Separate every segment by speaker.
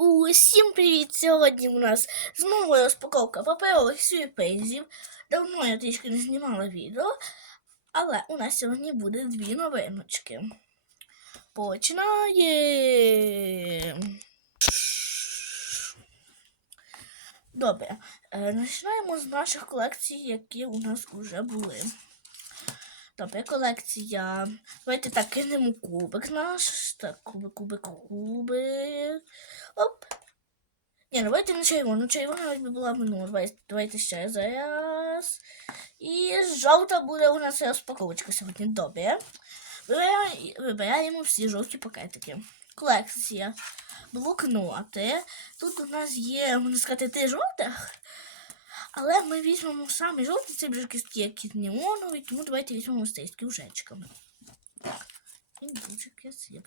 Speaker 1: Усім привіт! Сьогодні у нас знову розпаковка паперових сюрпризів. Давно я трішки не знімала відео, але у нас сьогодні буде дві новиночки. Починаємо! Добре, е, починаємо з наших колекцій, які у нас вже були. Добре, колекція. Давайте так кинемо кубик наш. Так, кубик, кубик, кубик. Оп. Ні, давайте на червону. Червона би була минула. Давайте, давайте ще зараз. І жовта буде у нас розпаковочка сьогодні. Добре. Вибираємо, вибираємо всі жовті пакетики. Колекція. Блокноти. Тут у нас є, можна сказати, три жовтих. Але ми візьмемо самі жовті, це більш кістки, як неонові, тому давайте візьмемо з з кружечками. І дуже красивий.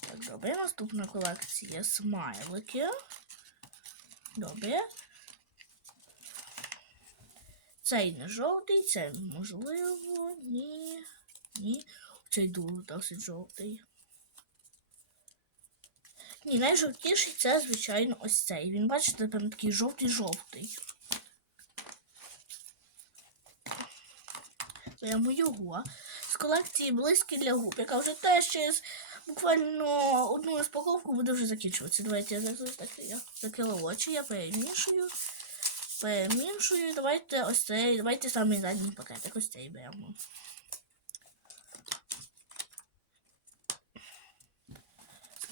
Speaker 1: Так, добре, наступна колекція смайлики. Добре. Цей не жовтий, цей можливо, ні. Ні. Цей дуже досить жовтий. Ні, найжовтіший це, звичайно, ось цей. Він, бачите, прям такий жовтий-жовтий. Прямо його. З колекції близькі для губ, яка вже теж через буквально одну розпаковку буде вже закінчуватися. Давайте я зараз так я закрила очі, я перемішую. Перемішую. Давайте ось цей. Давайте самий задній пакетик. Ось цей беремо.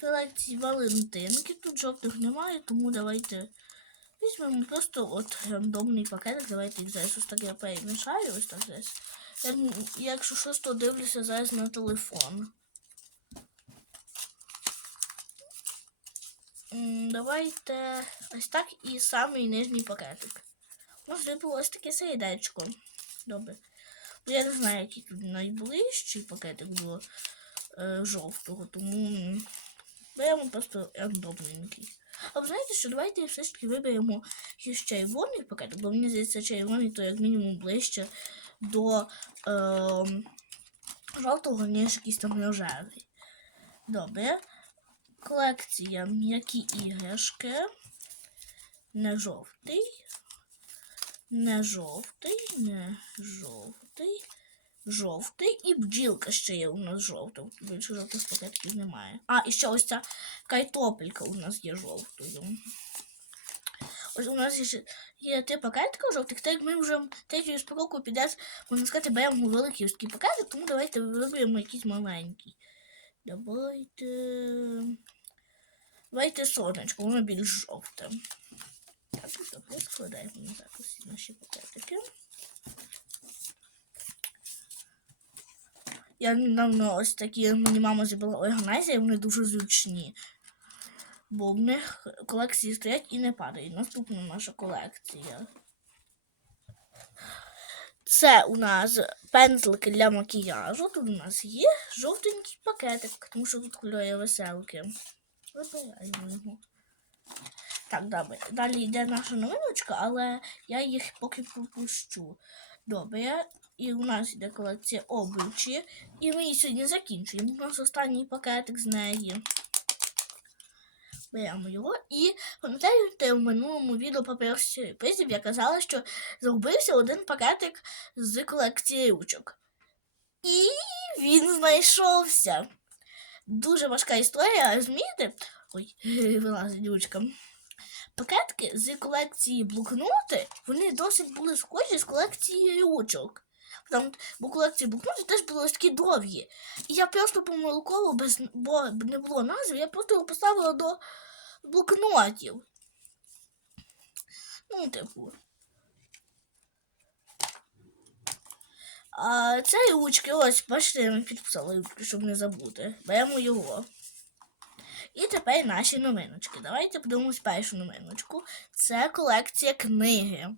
Speaker 1: Колекції Валентинки. Тут жовтих немає, тому давайте візьмемо просто от рандомний пакетик. Давайте їх зараз ось так я перемішаю. Ось так зараз. Я, якщо щось, то дивлюся зараз на телефон. Давайте ось так і самий нижній пакетик. Нас випало ось таке сердечко. Добре. Бо Я не знаю, який тут найближчий пакетик було е, жовтого, тому беремо просто рандомненький. А ви знаєте, що давайте все ж таки виберемо червоний пакетик, бо мені здається, червоний то як мінімум ближче до е, жовтого, ніж якийсь там рожевий. Добре. Колекція м'які іграшки. Не жовтий. Не жовтий, не жовтий. Жовтий і бджілка ще є у нас жовта. Більше жовтих пакетиків немає. А, і ще ось ця картопелька у нас є жовтою. Ось у нас є, є три пакетика жовтих, так як ми вже третю розпаковку піде, можна сказати, беремо великий ось такий пакетик, тому давайте виберемо якийсь маленький. Давайте. Давайте сонечко, воно більш жовте. Так, добре, складаємо назад усі наші пакетики. Я недавно ось такі мені мама зібрала органайзери, вони дуже зручні. Бо в них колекції стоять і не падають. Наступна наша колекція. Це у нас пензлики для макіяжу. Тут у нас є жовтенький пакетик, тому що тут кольори веселки. Вибираємо його. Так, добре. Далі йде наша новиночка, але я їх поки пропущу. Добре. І у нас йде колекція обручі. І ми її сьогодні закінчуємо. У нас останній пакетик з неї. Беремо його. І пам'ятаєте, в минулому відео паперових сюрпризів я казала, що загубився один пакетик з колекції ручок. І він знайшовся. Дуже важка історія, розумієте? Ой, вилазить ручка. Пакетки з колекції блокноти, вони досить були схожі з колекції ручок. Там, колекції блокнотів теж були такі довгі. І я просто помилково, без, бо не було назви, я просто його поставила до блокнотів. Ну, типу. А це ручки, ось, бачите, я підписала ручки, щоб не забути. Беремо його. І тепер наші новиночки. Давайте подивимось першу новиночку. Це колекція книги.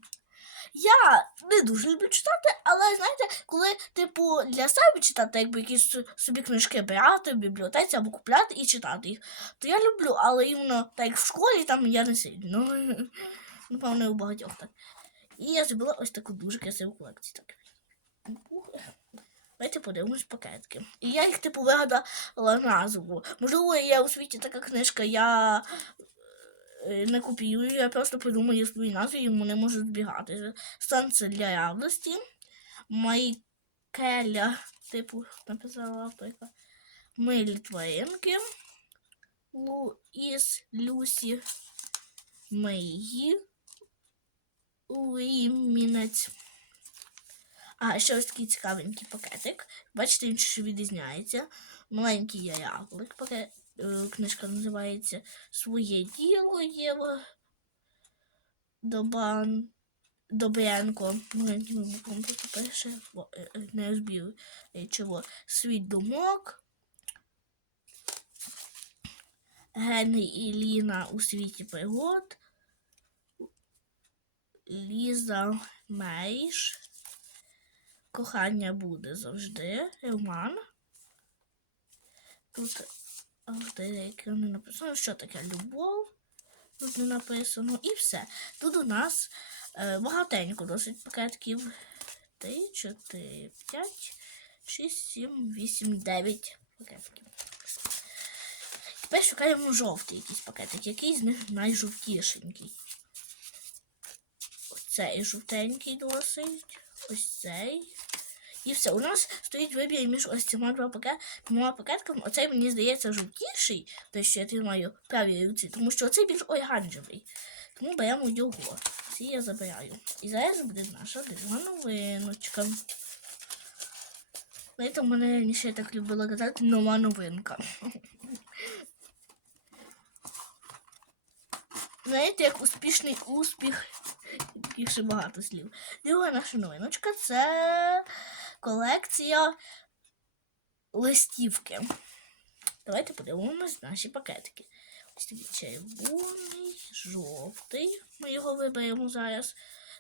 Speaker 1: Я не дуже люблю читати, але знаєте, коли, типу, для себе читати, якби якісь собі книжки брати в бібліотеці або купляти і читати їх, то я люблю, але іменно так як в школі там я не сильно. Напевно, у багатьох так. І я зробила ось таку дуже красиву колекцію. Так. Давайте подивимось пакетки. І я їх типу вигадала назву. Можливо, є у світі така книжка, я не копіюю, я просто придумаю свої назви і вони можуть збігати. Станція для радості. Майкеля, типу, написала авторка. Милі тваринки. Луїс, Люсі, Мегі. Лімінець. А, ще ось такий цікавенький пакетик. Бачите, він ще відрізняється. Маленький є яблик. Пакет, е, книжка називається Своє діло Єва. Добан. Добренко. Просто пише. О, е, е, Не розбив. Чого? Світ думок. Генрі і Ліна у світі пригод. Ліза Мейш. Кохання буде завжди. Роман. Тут деяке не написано, що таке любов. Тут не написано. І все. Тут у нас е, багатенько досить пакетків. 3, 4, 5, 6, 7, 8, 9 пакетків. Тепер шукаємо жовтий якийсь пакетик. Який з них найжовтішенький. Цей жовтенький досить. Ось цей. І все. У нас стоїть вибір між ось цими двома пакетками. Оцей, мені здається, жовтіший, те, що я тримаю правій руці, тому що оцей більш оранжевий. Тому беремо його. Ці я забираю. І зараз буде наша друга новиночка. Знаєте, мене раніше так любила казати нова новинка. Знаєте, як успішний успіх, ще багато слів. Друга наша новиночка це колекція листівки. Давайте подивимось наші пакетики. Ось такий червоний, жовтий. Ми його виберемо зараз.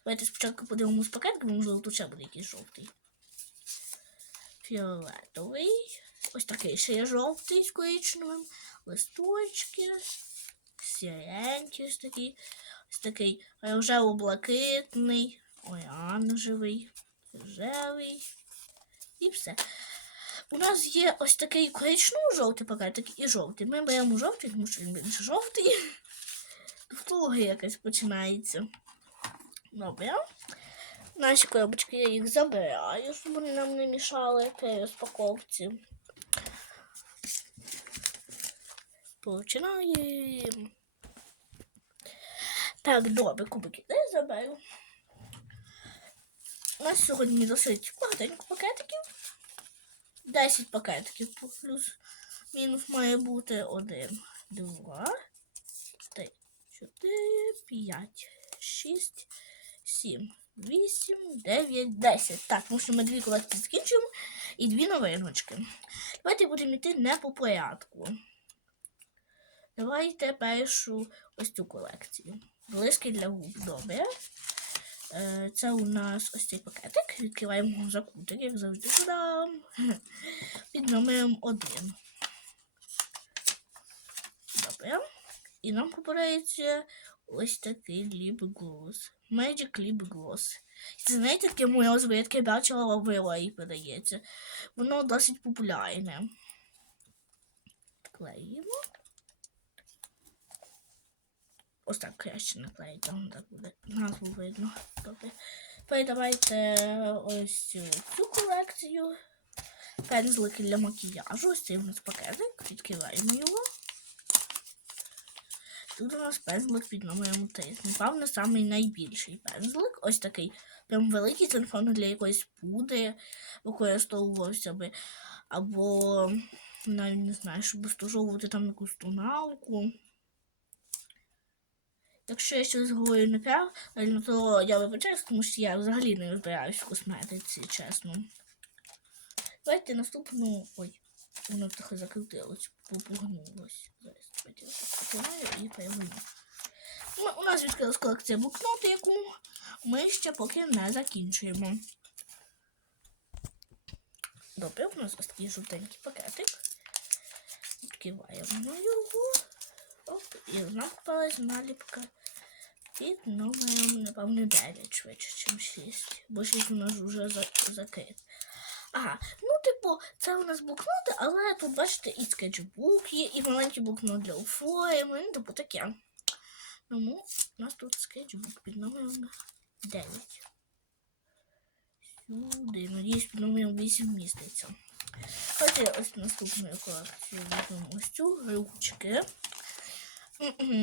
Speaker 1: Давайте спочатку подивимось пакетки, бо можливо тут ще буде якийсь жовтий. Фіолетовий. Ось такий ще є жовтий з коричневим. Листочки. Сіренький ось такий. Ось такий рожево-блакитний, оранжевий, рожевий. І все. У нас є ось такий коричнево-жовтий пакетик і жовтий. Ми беремо жовтий, тому що він більше жовтий. Тавтологія якась починається. Добре. Наші коробочки я їх забираю, щоб вони нам не мішали при розпаковці. Починаємо. Так, добре, кубики не заберу. У нас сьогодні досить багатенько пакетиків. 10 пакетиків плюс мінус має бути 1, 2, 3, 4, 5, 6, 7, 8, 9, 10. Так, тому що ми дві колекції закінчуємо і дві новиночки. Давайте будемо йти не по порядку. Давайте першу ось цю колекцію. Блиски для губ. Добре. Е, Це у нас ось цей пакетик. Відкриваємо його як завжди. Та-дам! Під номером 1. Добре. І нам попадається ось такий ліп глос. Magic Lip Gloss. Це знаєте, таке моє звідки бачила в Елеї подається. Воно досить популярне. Клеїмо. Ось так краще наклеїти, там так буде назву видно. Добре. Тепер давайте ось цю колекцію. Пензлики для макіяжу. Ось цей у нас пакетик. Відкриваємо його. Тут у нас пензлик під номером 3. Напевно, самий найбільший пензлик. Ось такий прям великий телефон для якоїсь пудри використовувався би. Або навіть не знаю, щоб стужовувати там якусь тоналку. Якщо я щось говорю неправильно, то я вибачаюсь, тому що я взагалі не розбираюсь в косметиці, чесно. Давайте наступну. Ой, воно трохи закрутилось, попугнулось. Зараз давайте і перевину. У нас відкрилась колекція блокноту, яку ми ще поки не закінчуємо. Добре, у нас ось такий жовтенький пакетик. Відкриваємо його. Оп, і знак попалась наліпка під номером, напевно, 9 швидше, ніж 6. Бо 6 у нас вже закрит. Ага, ну, типу, це у нас блокноти, але тут, бачите, і скетчбук є, і маленький блокнот для оформлення, ну, типу таке. Тому у нас тут скетчбук під номером 9. Сюди, надіюсь, під номером 8 міститься. Давайте ось наступну колекцію візьмемо ось цю ручки.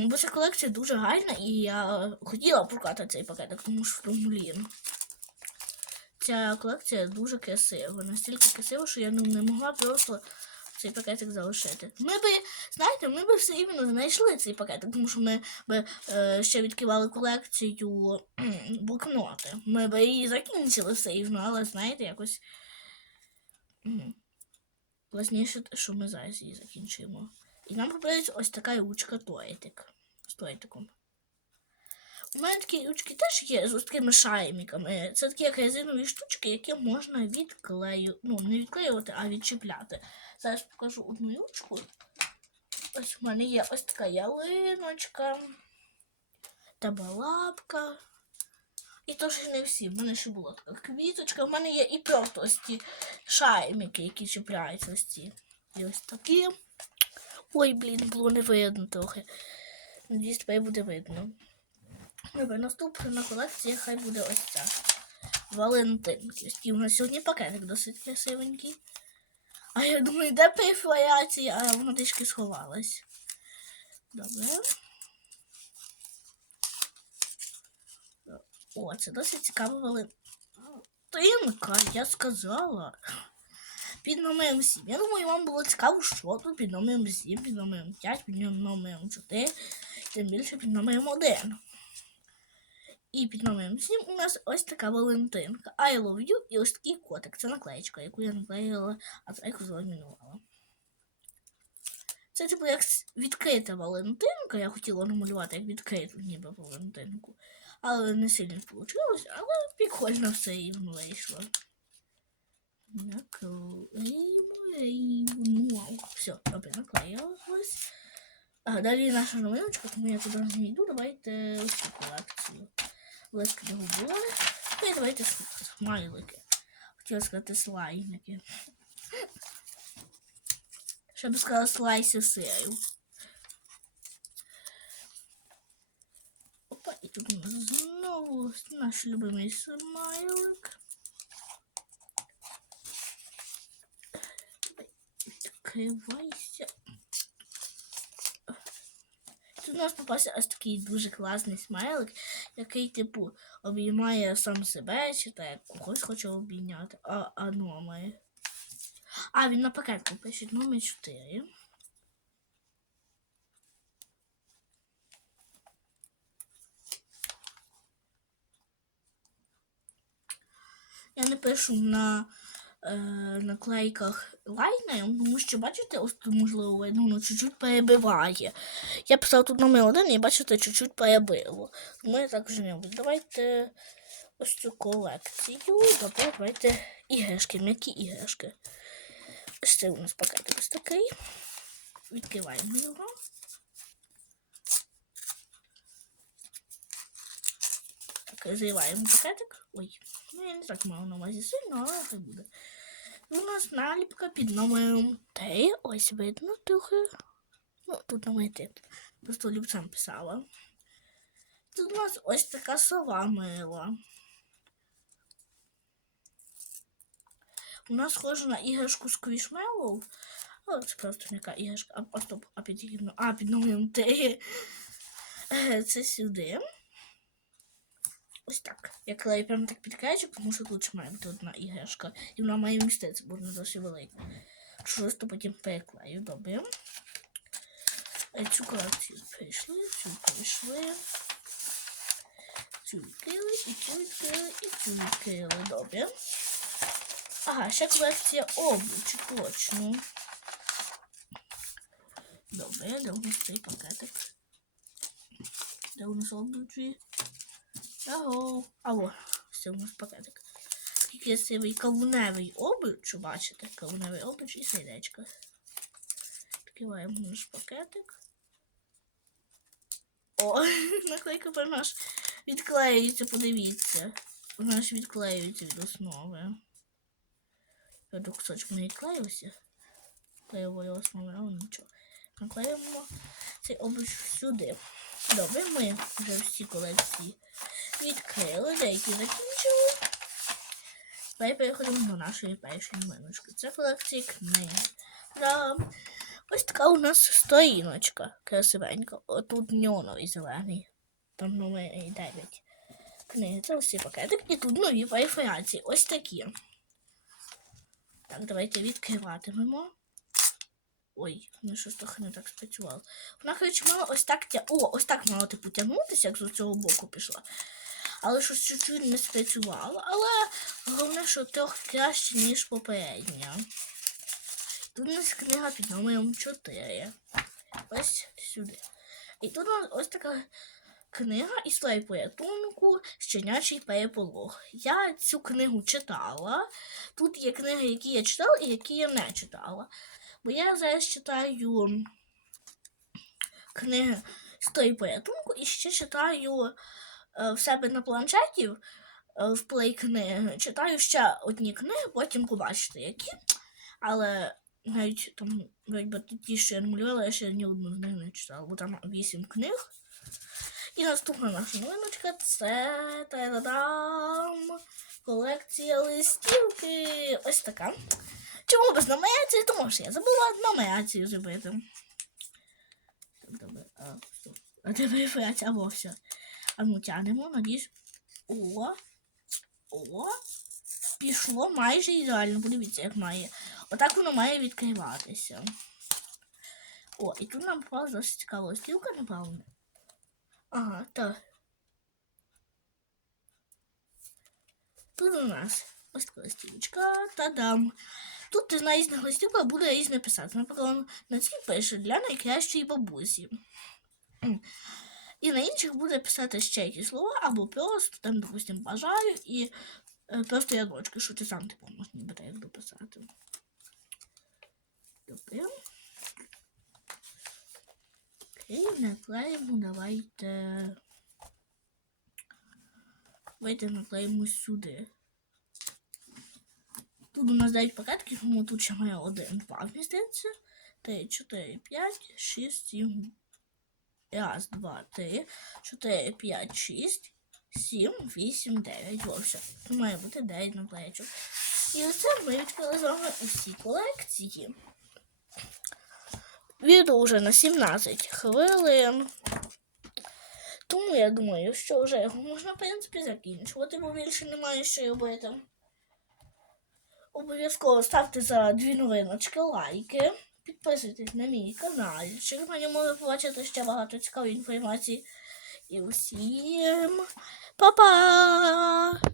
Speaker 1: Бо ця колекція дуже гарна, і я хотіла прокати цей пакетик, тому що блін. Ця колекція дуже красива. Настільки красива, що я ну, не могла просто цей пакетик залишити. Ми би, знаєте, ми би все рівно знайшли цей пакетик, тому що ми би е, ще відкривали колекцію блокноти. Ми би її закінчили все рівно, але знаєте, якось. м, Класніше, що ми зараз її закінчимо. І нам попадається ось така ручка тоєтик. З тоєтиком. У мене такі ручки теж є з ось такими шайміками. Це такі як резинові штучки, які можна відклею... Ну, не відклеювати, а відчіпляти. Зараз покажу одну ручку. Ось у мене є ось така ялиночка, табалапка. І то ще не всі. В мене ще була така квіточка. В мене є і просто ось ці шаймики, які чіпляються ось ці. І ось такі. Ой, блін, було не видно трохи. Надіюсь, тепер буде видно. Добре, наступна колекція хай буде ось ця. Валентинки. Такий у нас сьогодні пакетик досить красивенький. А я думаю, де перифоріація, а вона трішки сховалась. Добре. О, це досить цікава Валентинка, я сказала. Під номером 7. Я думаю, вам було цікаво, що тут під номером 7, під номером 5, під номером 4, тим більше під номером 1. І під номером 7 у нас ось така Валентинка. I love you і ось такий котик. Це наклеєчка, яку я наклеїла, а трейку заламінувала. Це типу як відкрита Валентинка. Я хотіла намалювати як відкриту ніби Валентинку. Але не сильно вийшло, але прикольно все рівно вийшло. Наклеїмо. Все, добре, наклеїлось. А, далі наша новиночка, тому я туди не йду. Давайте ось цю колекцію. Лески не губила. І давайте с- смайлики. Хотіла сказати слаймики. Ще б сказала слайси сиру. Опа, і тут у нас знову наш любимий смайлик. Відкривайся. Тут у нас попався ось такий дуже класний смайлик, який, типу, обіймає сам себе, чи так когось хоче обійняти, а, а номер. А, він на пакетку пише номер 4. Я не пишу на е, наклейках лайнером, тому що, бачите, ось тут, можливо, воно чуть-чуть перебиває. Я писав тут номер один і бачите, чуть-чуть перебило. Тому я так вже не буду. Давайте ось цю колекцію. Добре, давайте іграшки, м'які іграшки. Ось це у нас пакетик ось такий. Відкриваємо його. Так, зриваємо пакетик. Ой, ну я не так мав на увазі сильно, але хай буде. У нас наліпка під номером 3. Ось видно трохи. Ну, тут номер 3. Просто любцем писала. Тут у нас ось така сова мила. У нас схоже на іграшку Squishmallow. Але це просто м'яка іграшка. А, а стоп, а під, а, під номером 3. Е, Це сюди. Ось так. Я клею прямо так під краєчок, тому що тут ще має бути одна іграшка. І вона має міститися, бо вона досить велика. Щось то потім переклею. Добре. Цю колекцію прийшли, цю прийшли. Цю відкрили, і цю відкрили, і цю відкрили. Добре. Ага, ще колекція обручі, точно. Добре, де у нас цей пакетик? Де у нас обручі? Аго. Алло, все у нас пакетик. Такий красивий кавуневий обруч, бачите? Кавуневий обруч і сердечко. Відкриваємо наш пакетик. О, наклейка про наш відклеюється, подивіться. Вона ж відклеюється від основи. Я до кусочок не відклеївся. Клеєвою основою, але нічого. Наклеїмо цей обруч сюди. Добре, ми вже всі колекції відкрили, деякі закінчили. Тепер переходимо до нашої першої новиночки. Це колекція книги. Да. Ось така у нас сторіночка красивенька. Отут неоновий зелений. Там номер 9 книги. Це всі пакетик. І тут нові периферації. Ось такі. Так, давайте відкриватимемо. Ой, ну щось трохи не так спрацювало. Вона, коротше, мала ось так тя... О, ось так мала типу тягнутися, як з цього боку пішла. Але щось чуть-чуть не спрацювало. Але головне, що трохи краще, ніж попередня. Тут у нас книга під номером 4. Ось сюди. І тут у нас ось така книга історії порятунку Щенячий переполох. Я цю книгу читала. Тут є книги, які я читала і які я не читала. Бо я зараз читаю книги історії порятунку і ще читаю е, в себе на планшеті е, в плей книги. Читаю ще одні книги, потім побачите які. Але навіть там, якби ті, що я намалювала, я ще ні одну з них не читала, бо там вісім книг. І наступна наша новиночка це та-да-дам! Колекція листівки. Ось така. Чому без номерації? Тому що я забула номерацію зробити. Добре. А. А де верифікація? Або все. А ну тянемо, надіюсь. О. О. Пішло майже ідеально. Подивіться, як має. Отак воно має відкриватися. О, і тут нам попала досить цікава листівка, напевно. Ага, так. Тут у нас ось така листівочка. Та-дам. Тут на різних листівках буде різне писати. Наприклад, на цій пише для найкращої бабусі. І на інших буде писати ще якісь слова, або просто там, допустим, бажаю і е, просто ядочки, що ти сам типу можеш ніби так дописати. Добре. Окей, наклеїмо, давайте. Давайте наклеїмо сюди. Тут у нас 9 пакетиків, тому тут ще має 1, 2 вміститься. 3, 4, 5, 6, 7. Раз, два, три, 4, 5, 6, 7, 8, 9. Ось все. Тут має бути 9 наклеєчок. І оце ми відкрили з вами усі колекції. Відео вже на 17 хвилин. Тому я думаю, що вже його можна, в принципі, закінчувати, бо більше немає що робити. Обов'язково ставте за дві новиночки лайки. Підписуйтесь на мій канал, щоб на ньому ви побачите ще багато цікавої інформації. І усім па-па!